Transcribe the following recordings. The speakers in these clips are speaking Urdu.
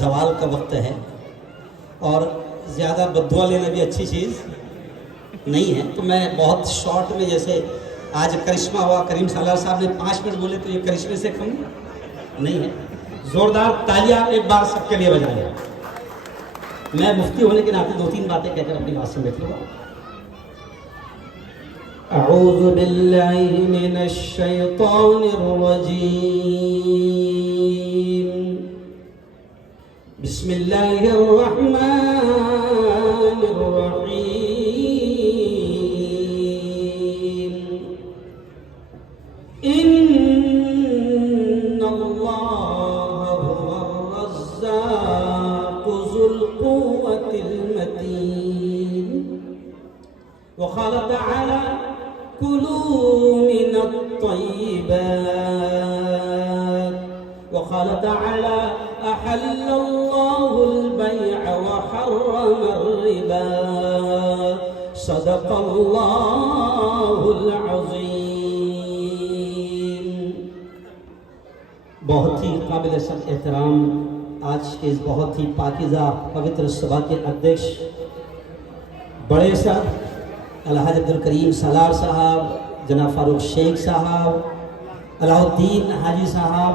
زوال کا وقت ہے اور زیادہ بددعا لینا بھی اچھی چیز نہیں ہے، تو میں بہت شارٹ میں، جیسے آج کرشمہ ہوا، کریم سالار صاحب نے 5 منٹ بولے تو یہ کرشمے سے کم نہیں ہے۔ زوردار تالیاں ایک بار سب کے لیے بجائیں۔ میں مفتی ہونے کے ناطے 2-3 باتیں کہہ کر اپنی بات سے بیٹھ لوں گا۔ اعوذ باللہ من الشیطان الرجیم، بسم اللہ الرحمن الرحیم، ان اللہ هو الرزاق ذو القوة المتین، وقال تعالی كلوا من الطيبات، وقال تعالى أحل الله البيع وحرم الربا، صدق الله العظيم۔ بہت ہی قابل احترام آج کے اس بہت ہی پاکیزہ پوتر سبھا کے ادھیکش بڑے صاحب الحاج عبدالکریم سالار صاحب، جناب فاروق شیخ صاحب، علاء الدین حاجی صاحب،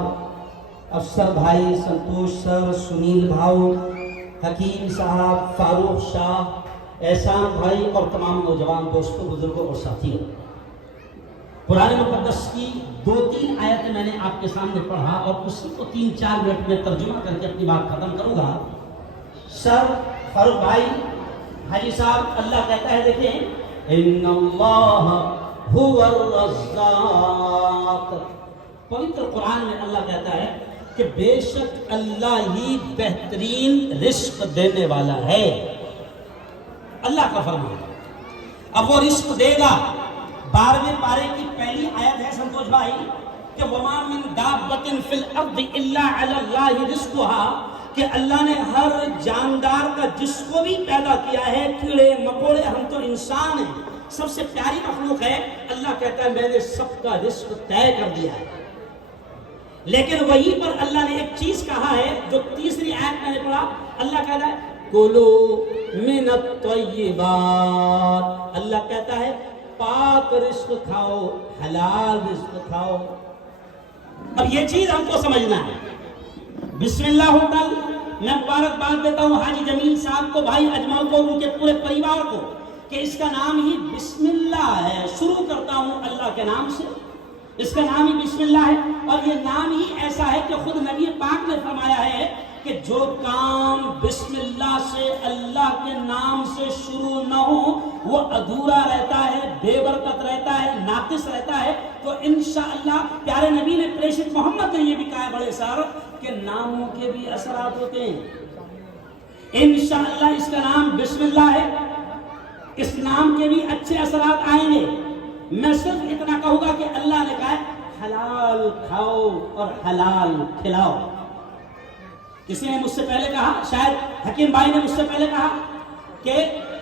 افسر بھائی، سنتوش سر، سنیل بھاؤ، حکیم صاحب، فاروق شاہ، احسان بھائی اور تمام نوجوان دوستوں، بزرگوں اور ساتھیوں، قرآن مقدس کی 2-3 آیتیں میں نے آپ کے سامنے پڑھا اور اسی کو 3-4 منٹ میں ترجمہ کر کے اپنی بات ختم کروں گا۔ سر، فاروق بھائی، حاجی صاحب، اللہ کہتا ہے، دیکھیں، ان اللہ هو الرزاق، پوتر قرآن میں اللہ کہتا ہے کہ بے شک اللہ ہی بہترین رزق دینے والا ہے۔ اللہ کا فرمان ہے، اب وہ رزق دے گا۔ 12ویں پارے کی پہلی آیت ہے سنتوش بھائی کہ وما من دابۃ فی الارض الا علی اللہ رزقها، کہ اللہ نے ہر جاندار کا جس کو بھی پیدا کیا ہے، کیڑے مکوڑے، ہم تو انسان ہیں، سب سے پیاری مخلوق ہے، اللہ کہتا ہے میں نے سب کا رزق طے کر دیا ہے۔ لیکن وہی پر اللہ نے ایک چیز کہا ہے جو تیسری آیت میں نے پڑھا، اللہ کہتا ہے کلو من الطیبات، اللہ کہتا ہے پاک رزق کھاؤ، حلال رزق کھاؤ۔ اب یہ چیز ہم کو سمجھنا ہے۔ بسم اللہ ہوٹل، میں مبارکباد دیتا ہوں حاجی جمیل صاحب کو، بھائی اجمل کو، ان کے پورے پریوار کو، کہ اس کا نام ہی بسم اللہ ہے۔ شروع کرتا ہوں اللہ کے نام سے، اس کا نام ہی بسم اللہ ہے، اور یہ نام ہی ایسا ہے کہ خود نبی پاک نے فرمایا ہے کہ جو کام بسم اللہ سے، اللہ کے نام سے شروع نہ ہو وہ ادھورا رہتا ہے، بے برکت رہتا ہے، ناقص رہتا ہے۔ تو انشاءاللہ پیارے نبی نے، پریشت محمد نے یہ بھی کہا ہے بڑے سار کہ ناموں کے بھی اثرات ہوتے ہیں۔ انشاءاللہ اس کا نام بسم اللہ ہے، اس نام کے بھی اچھے اثرات آئیں گے۔ میں صرف اتنا کہوں گا کہ اللہ نے کہا ہے حلال کھاؤ اور حلال کھلاؤ۔ کسی نے مجھ سے پہلے کہا، شاید حکیم بھائی نے مجھ سے پہلے کہا کہ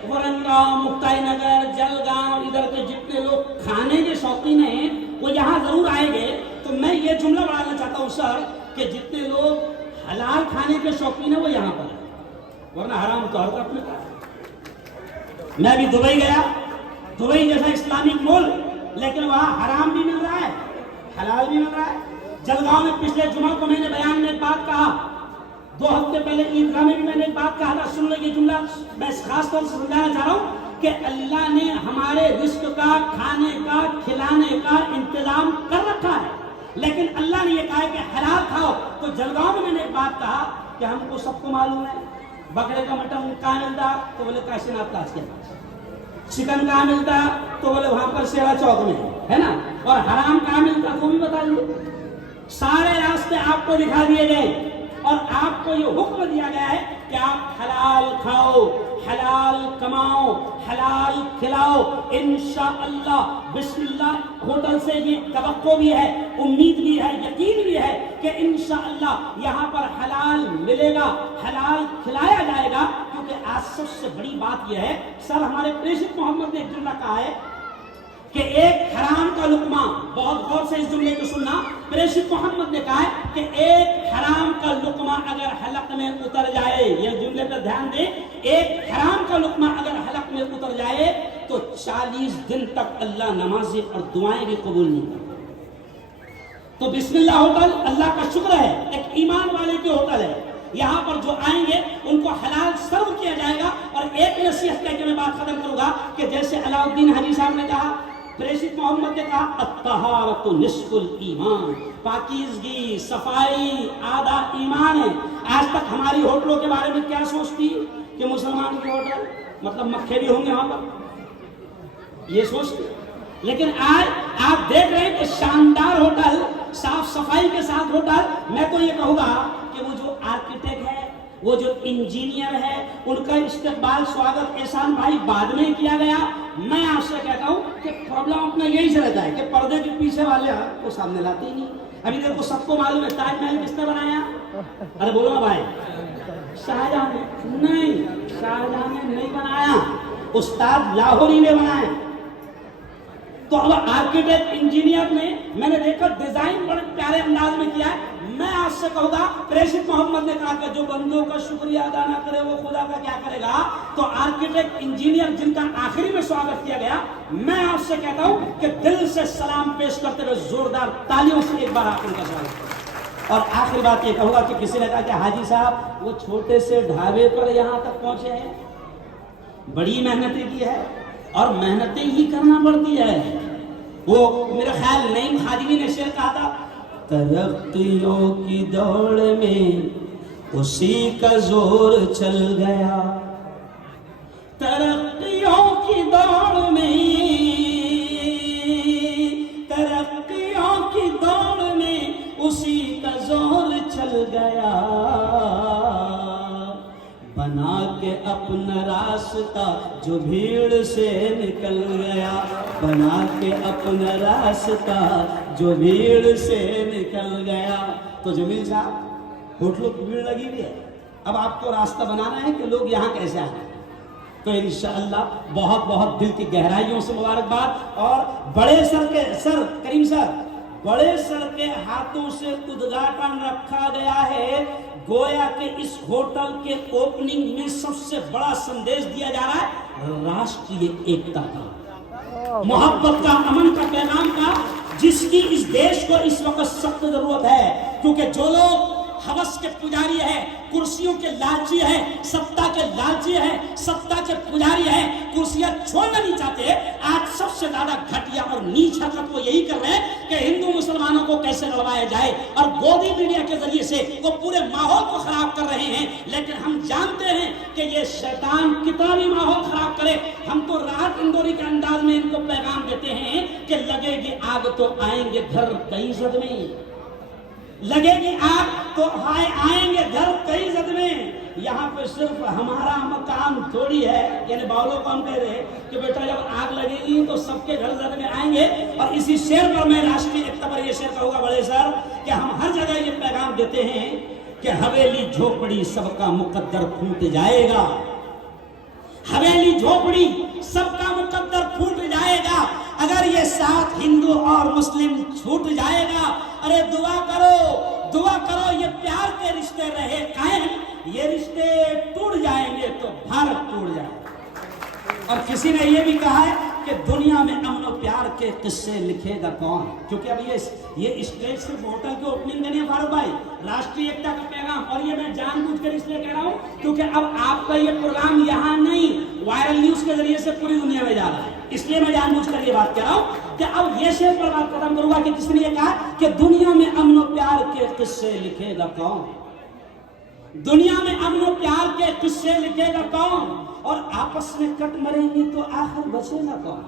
ورنگاؤں، مکتائی نگر، جلگاؤں، ادھر کے جتنے لوگ کھانے کے شوقین ہیں وہ یہاں ضرور آئیں گے۔ تو میں یہ جملہ بڑھانا چاہتا ہوں سر کہ جتنے لوگ حلال کھانے کے شوقین ہیں وہ یہاں پر ہیں، ورنہ حرام تو ہر طرف ملتا ہے۔ میں ابھی دبئی گیا، دبئی جیسا اسلامک ملک، لیکن وہاں حرام بھی مل رہا ہے، حلال بھی مل رہا ہے۔ جلگاؤں میں پچھلے جمعہ کو میں نے بیان میں ایک بات کہا، 2 ہفتے پہلے عیدگاہ میں بھی میں نے ایک بات کہا تھا، سن لو یہ جملہ، میں خاص طور سے سمجھانا چاہ رہا ہوں کہ اللہ نے ہمارے رزق کا، کھانے کا، کھلانے کا انتظام کر رکھا ہے، لیکن اللہ نے یہ کہا ہے کہ حلال کھاؤ۔ تو جلگاؤں میں نے ایک بات کہا کہ ہم کو سب کو معلوم ہے بکرے کا مٹن کہاں ملتا، تو بولے کاشی ناتھ تاج کے پاس۔ چکن کہاں ملتا تو بولے وہاں پر شیرا چوک میں ہے نا، اور حرام کہاں ملتا تو بھی بتا دیے۔ سارے راستے آپ کو دکھا دیے گئے اور آپ کو یہ حکم دیا گیا ہے کہ آپ حلال کھاؤ، حلال کماؤ، حلال کھلاؤ۔ انشاءاللہ بسم اللہ ہوٹل سے یہ توقع بھی ہے، امید بھی ہے، یقین بھی ہے کہ انشاءاللہ یہاں پر حلال ملے گا، حلال کھلایا جائے گا۔ کیونکہ آج سب سے بڑی بات یہ ہے، سر ہمارے پریشت محمد نے ایک جملہ کہا ہے کہ ایک حرام کا لقمہ، بہت غور سے اس جملے کو سننا، پریشد محمد نے کہا ہے کہ ایک حرام کا لقمہ اگر حلق میں اتر جائے، یہ جملے پر دھیان دیں، ایک حرام کا لقمہ اگر حلق میں اتر جائے تو 40 دن تک اللہ نمازیں اور دعائیں بھی قبول نہیں کرتا۔ تو بسم اللہ ہوٹل اللہ کا شکر ہے، ایک ایمان والے کی ہوٹل ہے، یہاں پر جو آئیں گے ان کو حلال سرو کیا جائے گا۔ اور ایک نصیحت کہہ کے میں بات ختم کروں گا کہ جیسے علاء الدین حاجی صاحب نے کہا، پریشد محمد نے کہا، الطہارۃ نصف الایمان، پاکیزگی صفائی آدھا ایمان ہے۔ آج تک ہماری ہوٹلوں کے بارے میں کیا سوچتی کہ مسلمان کی ہوٹل مطلب مکھے بھی ہوں گے وہاں پر، یہ سوچتی، لیکن آج آپ دیکھ رہے ہیں کہ شاندار ہوٹل، صاف صفائی کے ساتھ ہوٹل۔ میں تو یہ کہوں گا کہ وہ جو آرکیٹیکٹ ہے، وہ جو انجینئر ہے، ان کا استقبال سواگت احسان بھائی بعد میں کیا گیا۔ میں آپ سے کہتا ہوں کہ پرابلم اپنا یہی سے رہتا ہے کہ پردے کے پیچھے والے کو سامنے لاتے ہی نہیں۔ ابھی دیکھو سب کو معلوم ہے تاج محل کس نے بنایا؟ ارے بولو نا بھائی، شاہجہاں نے نہیں، شاہجہاں نے نہیں بنایا، استاد لاہوری نے بنایا۔ تو اب آرکیٹیکٹ انجینئر نے، میں نے دیکھا ڈیزائن بڑے پیارے انداز میں کیا ہے۔ میں آپ سے کہوں گا، پریشد محمد نے کہا کہ جو بندوں کا شکریہ ادا نہ کرے وہ خدا کا کیا کرے گا۔ تو آرکیٹیکٹ انجینئر جن کا آخری میں سواگت کیا گیا، میں آپ سے کہتا ہوں کہ دل سے سلام پیش کرتے ہوئے زوردار تالیوں سے ایک بار آپ ان کا سوالت کریں۔ اور آخری بات یہ کہوں گا کہ کسی نے کہا کہ حاجی صاحب وہ چھوٹے سے ڈھابے پر یہاں تک پہنچے ہیں، بڑی محنتیں کی ہے اور محنتیں ہی کرنا پڑتی ہے۔ وہ میرا خیال نعیم خادمی نے شعر کہا تھا، ترقیوں کی دوڑ میں اسی کا زور چل گیا، ترقیوں کی دوڑ میں، ترقیوں کی دوڑ میں اسی کا زور چل گیا، بنا کے اپنا راستہ جو بھیڑ سے نکل گیا، بنا کے اپنا راستہ جو بھیڑ سے نکل گیا۔ تو جمیل صاحب ہوٹلوں کی بھیڑ لگی ہوئی ہے، اب آپ کو راستہ بنانا ہے کہ لوگ یہاں کیسے آئیں۔ تو انشاءاللہ بہت بہت دل کی گہرائیوں سے مبارکباد۔ اور بڑے سر کے کریم سر، بڑے سر کے ہاتھوں سے ادگھاٹن رکھا گیا ہے، گویا کہ اس ہوٹل کے اوپننگ میں سب سے بڑا سندیش دیا جا رہا ہے راشٹریہ ایکتا کا، محبت کا، امن کا، پیغام کا، جس کی اس دیش کو اس وقت سخت ضرورت ہے۔ کیونکہ جو لوگ ہوس کے پجاری ہیں، کرسیوں کے لالچی ہیں، ستا کے لالچی ہیں، ستا کے پجاری ہیں، کرسیاں چھوڑنا نہیں چاہتے، آج سب سے زیادہ گھٹیا اور نیچ حرکت وہ یہی کر رہے ہیں کہ ہندو مسلمانوں کو کیسے لڑوایا جائے، اور گودی میڈیا کے ذریعے سے وہ پورے ماحول کو خراب کر رہے ہیں۔ لیکن ہم جانتے ہیں کہ یہ شیطان کتنا بھی ماحول خراب کرے، ہم تو راحت اندوری کے انداز میں ان کو پیغام دیتے ہیں کہ لگے گی آگ تو آئیں گے گھر کئی زد میں، لگے گی آگ تو آئیں گے گھر کئی زد میں۔ یہاں پہ صرف ہمارا مقام تھوڑی ہے، یعنی باولوں کو ہم کہہ رہے ہیں کہ بیٹا جب آگ لگے گی تو سب کے گھر زد میں آئیں گے۔ اور اسی شعر پر میں راشٹریہ ایکتا پر یہ شعر کہوں گا بڑے سر کہ ہم ہر جگہ یہ پیغام دیتے ہیں کہ حویلی جھوپڑی سب کا مقدر پھوٹ جائے گا، حویلی جھوپڑی سب کا مقدر پھوٹ جائے گا، اگر یہ ساتھ ہندو اور مسلم چھوٹ جائے گا۔ ارے دعا کرو یہ پیار کے رشتے رہے قائم، یہ رشتے ٹوٹ جائیں گے تو بھارت ٹوٹ جائے گا۔ اور کسی نے یہ بھی کہا ہے کہ دنیا میں امن و پیار کے قصے لکھے گا کون؟ کیونکہ اب یہ اسٹیج صرف ہوٹل کے اوپننگ نہیں ہے فاروق بھائی، راشٹریہ ایکتا کا پیغام، اور یہ میں جان بوجھ کر اس لیے کہہ رہا ہوں کیونکہ اب آپ کا یہ پروگرام یہاں نہیں، وائرل نیوز کے ذریعے سے پوری دنیا میں جا رہا ہے، اس لیے میں جان بوجھ کر یہ بات کہہ رہا ہوں کہ اب یہ شعر پر بات ختم کروں گا کہ جس نے یہ کہا کہ دنیا میں امن و پیار کے قصے لکھے گا کون، دنیا میں امن و پیار کے قصے لکھے گا کون، اور آپس میں کٹ مریں گی تو آخر بچے گا کون۔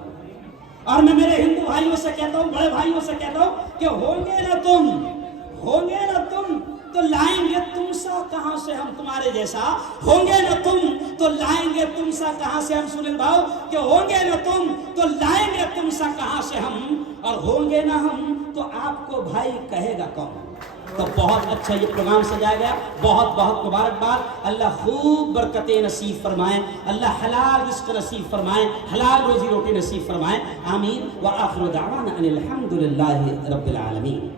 اور میں میرے ہندو بھائیوں سے کہتا ہوں، بڑے بھائیوں سے کہتا ہوں کہ ہوں گے نا تم تو لائیں گے تم سا کہاں سے ہم تمہارے جیسا، ہوں گے نا تم تو لائیں گے تم سا کہاں سے ہم، سنیل بھاؤ کہ ہوں گے نا تم تو لائیں گے تم سا کہاں سے ہم، اور ہوں گے نا ہم تو آپ کو بھائی کہے گا کون۔ تو بہت اچھا یہ پروگرام سجایا گیا، بہت بہت مبارکباد۔ اللہ خوب برکتیں نصیب فرمائیں، اللہ حلال رزق نصیب فرمائیں، حلال روزی روٹی نصیب فرمائیں، آمین۔ وآخر دعوانا ان الحمد للہ رب العالمین۔